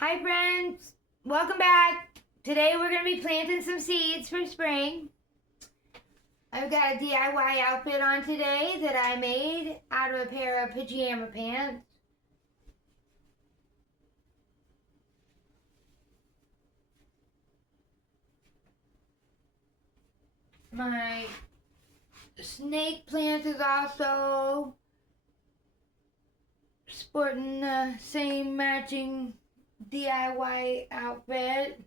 Hi friends, welcome back. Today we're going to be planting some seeds for spring. I've got a DIY outfit on today that I made out of a pair of pajama pants. My snake plant is also sporting the same matching DIY outfit.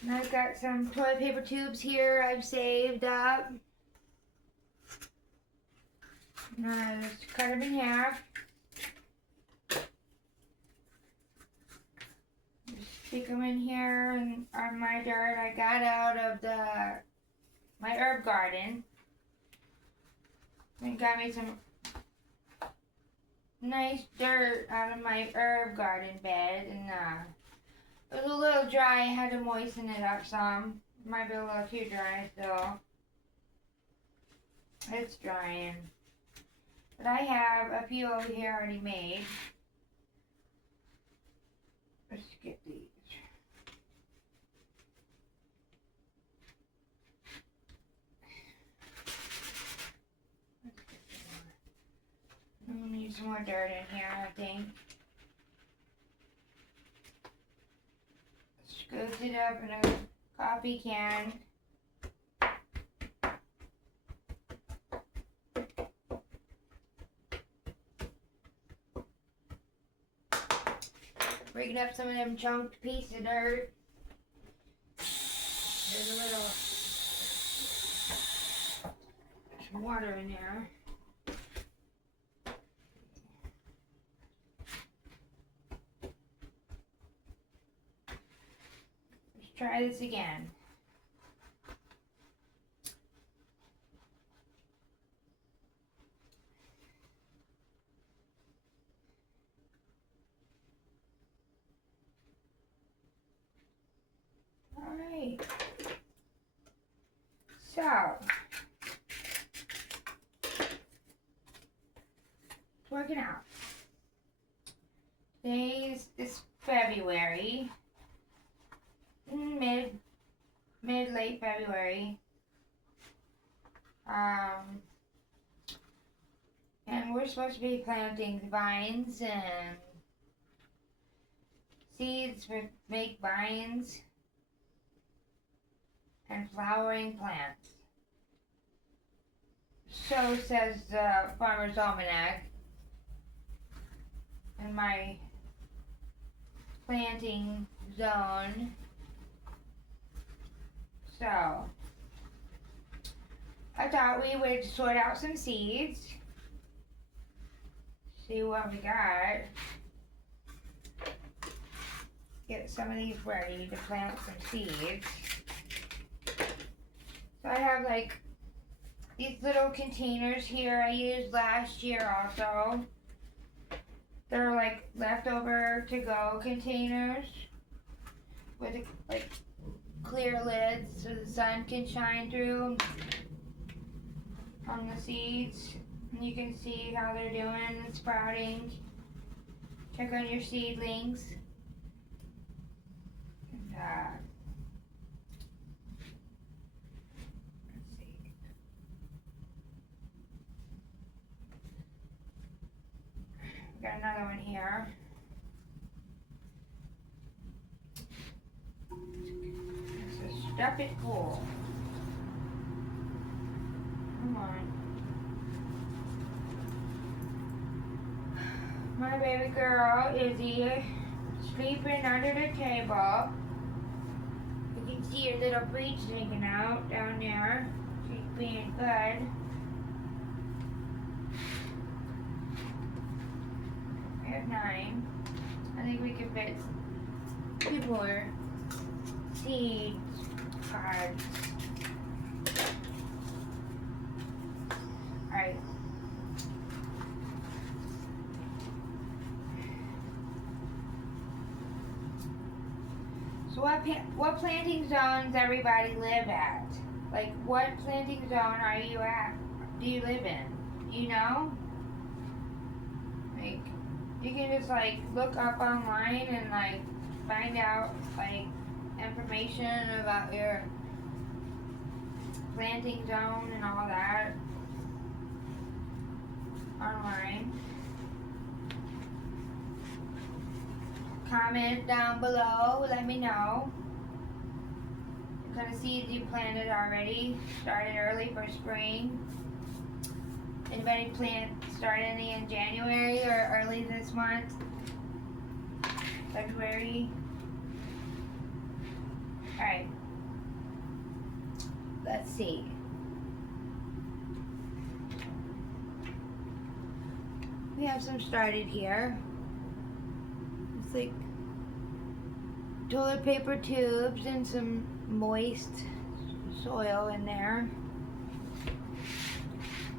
And I've got some toilet paper tubes here I've saved up. And I just cut them in half. Just stick them in here and on my dirt I got out of my herb garden. And got me some nice dirt out of my herb garden bed, and it was a little dry. I had to moisten it up some. Might be a little too dry still. It's drying. But I have a few over here already made. Let's get these. I'm gonna need some more dirt in here, I think. Scooped it up in a coffee can. Breaking up some of them chunked pieces of dirt. There's a little some water in there. Let's try this again. Alright, so it's working out. Today is February, late February, and we're supposed to be planting vines and seeds for make vines and flowering plants. So says the Farmer's Almanac in my planting zone. So I thought we would sort out some seeds, see what we got, get some of these ready to plant some seeds. So I have like these little containers here I used last year also. They're like leftover to go containers with like clear lids so the sun can shine through on the seeds. And you can see how they're doing and sprouting. Check on your seedlings. And, got another one here. This is stuff it full. Come on. My baby girl Izzy sleeping under the table. You can see her little feet sticking out down there. She's being good. We have 9. I think we can fit 2 more seed cards. Alright. So what planting zones everybody live at? Like what planting zone are you at? Do you live in? Do you know? just like look up online and like find out like information about your planting zone and all that online. Comment down below, let me know what kind of seeds you planted already. Started early for spring. Anybody start any in January or early this month? February? Alright. Let's see. We have some started here. It's like toilet paper tubes and some moist soil in there.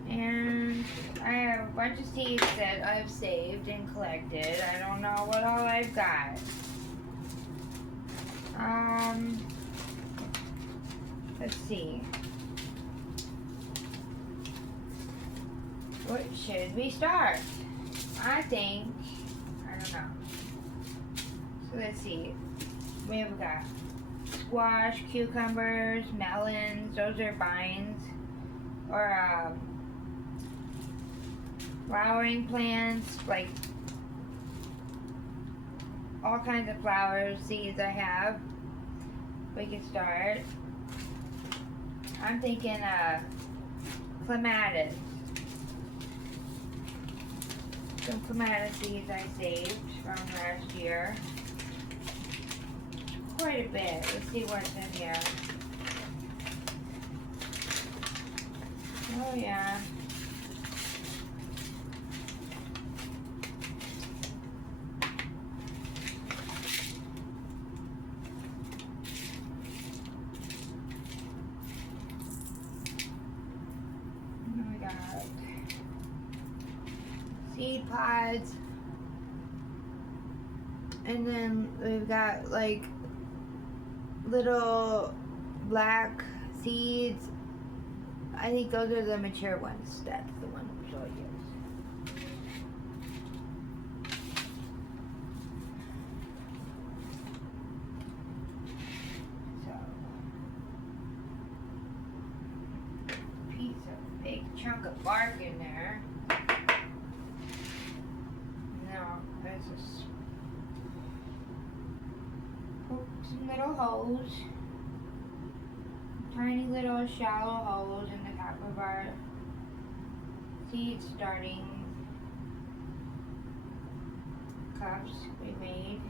And I have a bunch of seeds that I've saved and collected. I don't know what all I've got. Let's see. What should we start? I don't know. So let's see. We've got squash, cucumbers, melons. Those are vines. Or flowering plants, like all kinds of flowers, seeds I have. We can start. I'm thinking clematis. Some clematis seeds I saved from last year. Quite a bit. Let's see what's in here. Oh yeah. We got seed pods. And then we've got like little black seeds. I think those are the mature ones. That's the one I'm showing you. So, piece of big chunk of bark in there. No, there's just some little holes. Tiny little shallow holes in the top of our seed starting cups we made.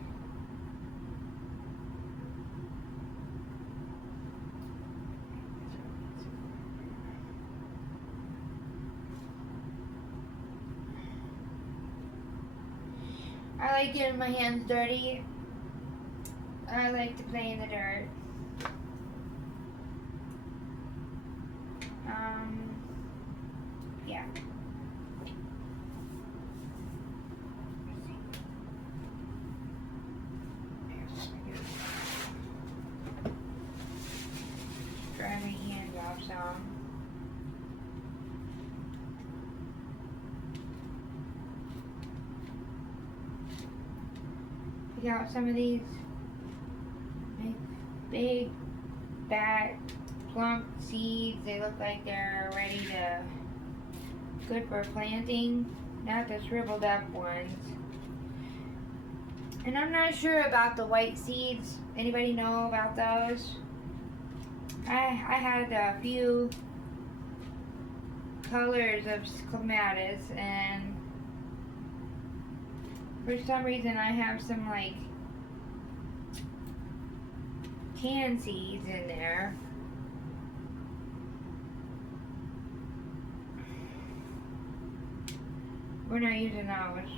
I like getting my hands dirty. I like to play in the dirt. Yeah. Dry my hands off some. Pick out some of these big, fat, plump seeds. They look like they're ready to, good for planting, not the shriveled up ones. And I'm not sure about the white seeds. Anybody know about those? I had a few colors of clematis, and for some reason I have some like canned seeds in there. We're not using those.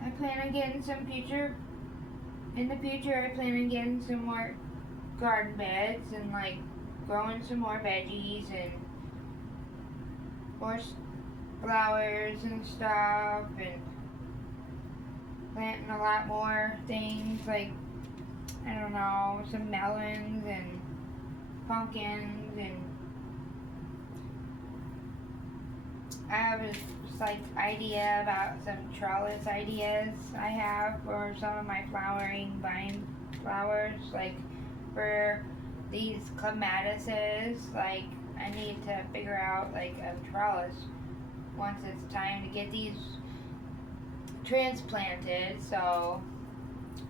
I plan on getting in the future I plan on getting some more garden beds and like growing some more veggies and more flowers and stuff, and planting a lot more things like I don't know, some melons and pumpkins, and I have a slight idea about some trellis ideas I have for some of my flowering vine flowers, like for these clematises. Like I need to figure out like a trellis once it's time to get these transplanted, so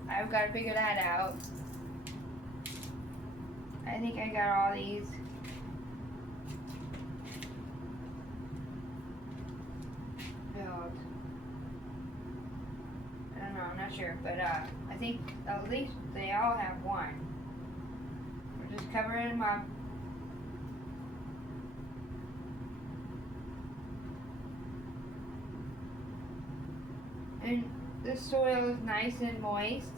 I've got to figure that out. I think I got all these. Build. I don't know, I'm not sure, but I think at least they all have one. We're just covering them up. And the soil is nice and moist.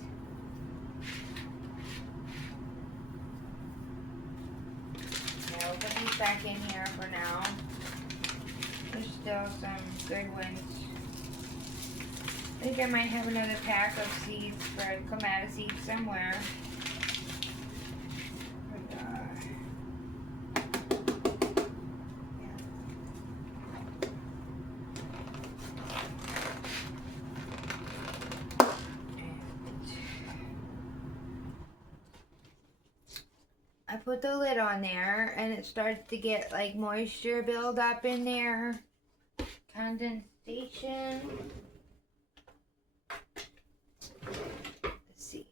Yeah, we'll put these back in here for now. There's still some good ones. I think I might have another pack of seeds for clematis seeds somewhere. But, I put the lid on there and it starts to get like moisture build up in there. Condensation. Let's see.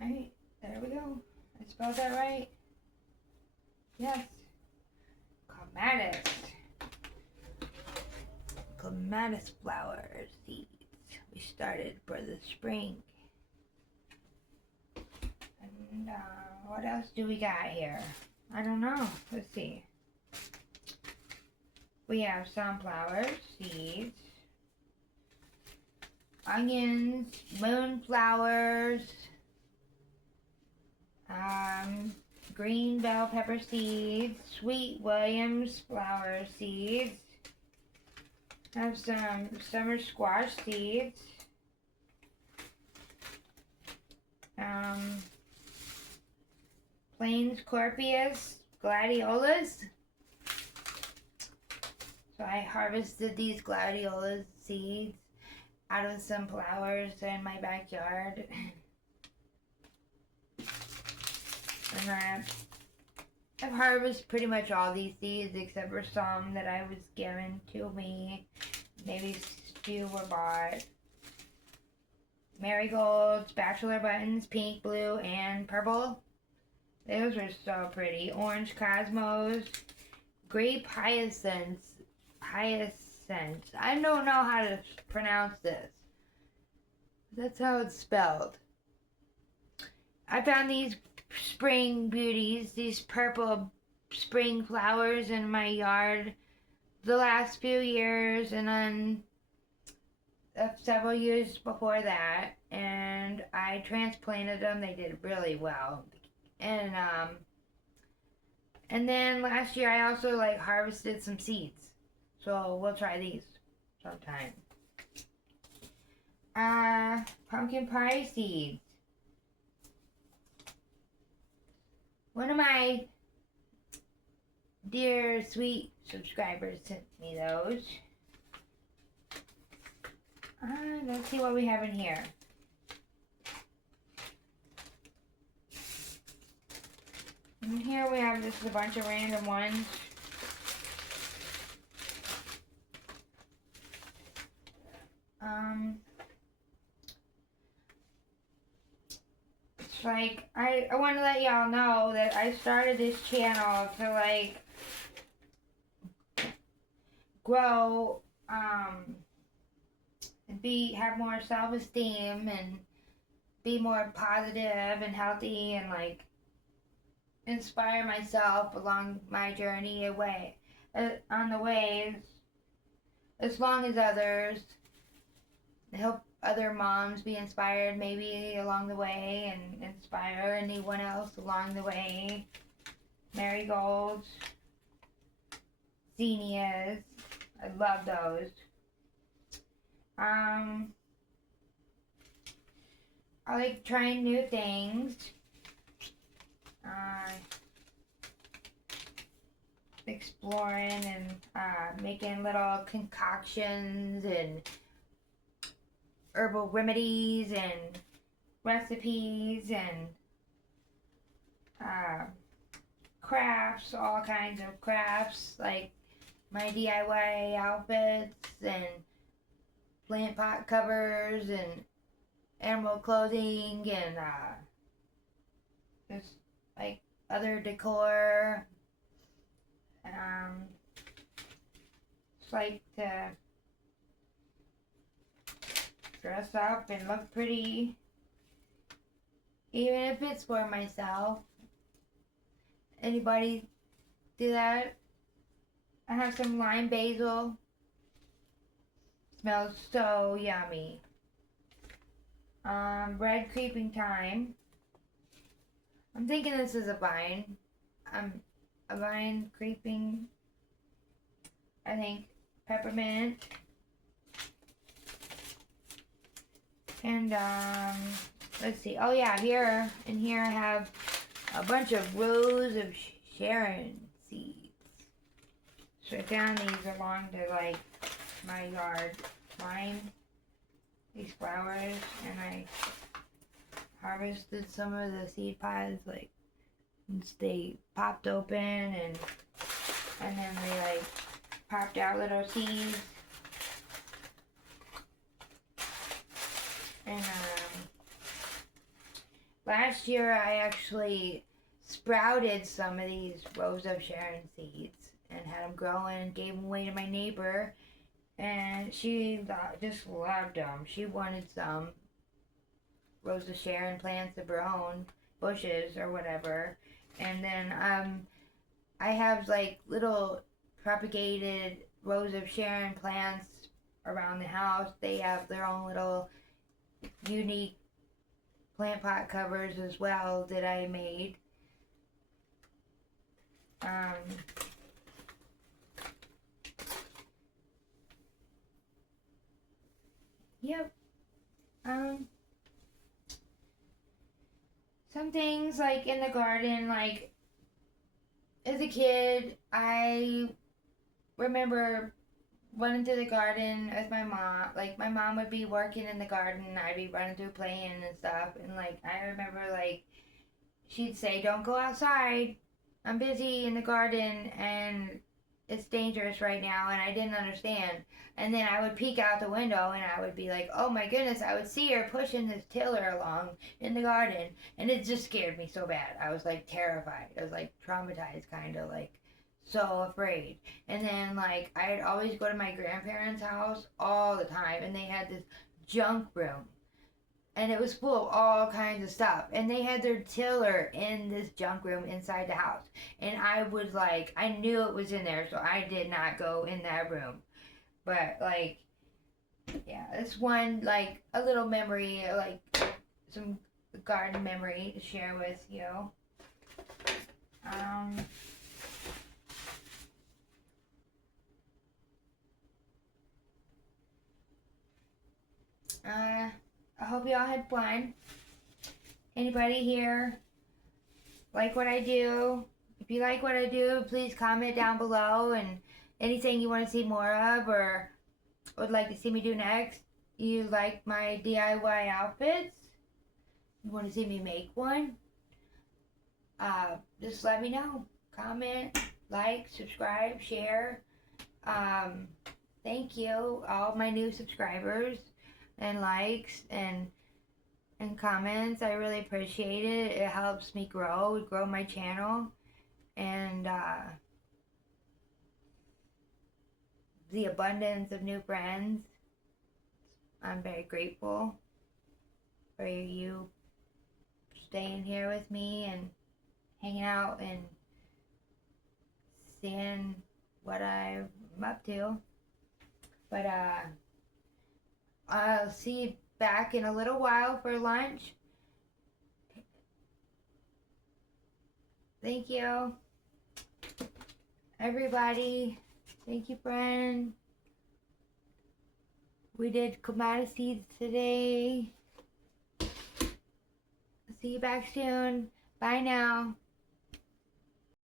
Alright, there we go. I spelled that right? Yes. Clematis. Clematis flower seeds. We started for the spring. And what else do we got here? I don't know. Let's see. We have sunflower seeds, onions, moonflowers, green bell pepper seeds, sweet Williams flower seeds. Have some summer squash seeds. Plains Corpius gladiolas. So I harvested these gladiola seeds out of some flowers in my backyard. And I've harvested pretty much all these seeds except for some that I was given to me. Maybe a few were bought. Marigolds, bachelor buttons, pink, blue, and purple. Those are so pretty. Orange cosmos. Grape hyacinths. Hyacinths. I don't know how to pronounce this. That's how it's spelled. I found these spring beauties, these purple spring flowers in my yard the last few years, and then several years before that, and I transplanted them. They did really well. And then last year I also like harvested some seeds. So we'll try these sometime. Pumpkin pie seeds. One of my dear sweet subscribers sent me those. Let's see what we have in here. And here we have just a bunch of random ones. It's like, I want to let y'all know that I started this channel to like grow, and have more self-esteem and be more positive and healthy and like inspire myself along my journey on the way, as long as others, help other moms be inspired maybe along the way and inspire anyone else along the way. Marigolds. zinnias. I love those. I like trying new things. Exploring and making little concoctions and herbal remedies and recipes and crafts, all kinds of crafts, like my DIY outfits and plant pot covers and animal clothing and just like other decor. Just like to dress up and look pretty, even if it's for myself. Anybody do that? I have some lime basil. Smells so yummy. Red creeping thyme. I'm thinking this is a vine. A vine creeping. I think peppermint. And let's see. Oh yeah, here I have a bunch of rows of Sharon seeds. So I found these along to like my yard line. These flowers, and I harvested some of the seed pods, like once they popped open, and then they like popped out little seeds. And last year I actually sprouted some of these Rose of Sharon seeds and had them growing and gave them away to my neighbor. And she just loved them. She wanted some Rose of Sharon plants of her own, bushes or whatever. And then I have like little propagated Rose of Sharon plants around the house. They have their own little unique plant pot covers as well that I made. Yep. Some things like in the garden, like as a kid, I remember running through the garden with my mom. Like my mom would be working in the garden, I'd be running through playing and stuff. And like I remember like she'd say, "Don't go outside. I'm busy in the garden and it's dangerous right now," and I didn't understand. And then I would peek out the window and I would be like, "Oh my goodness," I would see her pushing this tiller along in the garden, and it just scared me so bad. I was like terrified. I was like traumatized, kind of like so afraid. And then like I'd always go to my grandparents' house all the time, and they had this junk room. And it was full of all kinds of stuff. And they had their tiller in this junk room inside the house. And I would like, I knew it was in there, so I did not go in that room. But like, yeah, it's one, like, a little memory, like, some garden memory to share with you. I hope y'all had fun. Anybody here like what I do? If you like what I do, please comment down below, and anything you want to see more of or would like to see me do next. You like my DIY outfits? You want to see me make one? Just let me know. Comment, like, subscribe, share. Thank you, all my new subscribers and likes and comments. I really appreciate it. It helps me grow my channel, and the abundance of new friends. I'm very grateful for you staying here with me and hanging out and seeing what I'm up to. But I'll see you back in a little while for lunch. Thank you, everybody. Thank you, friend. We did clematis seeds today. See you back soon. Bye now.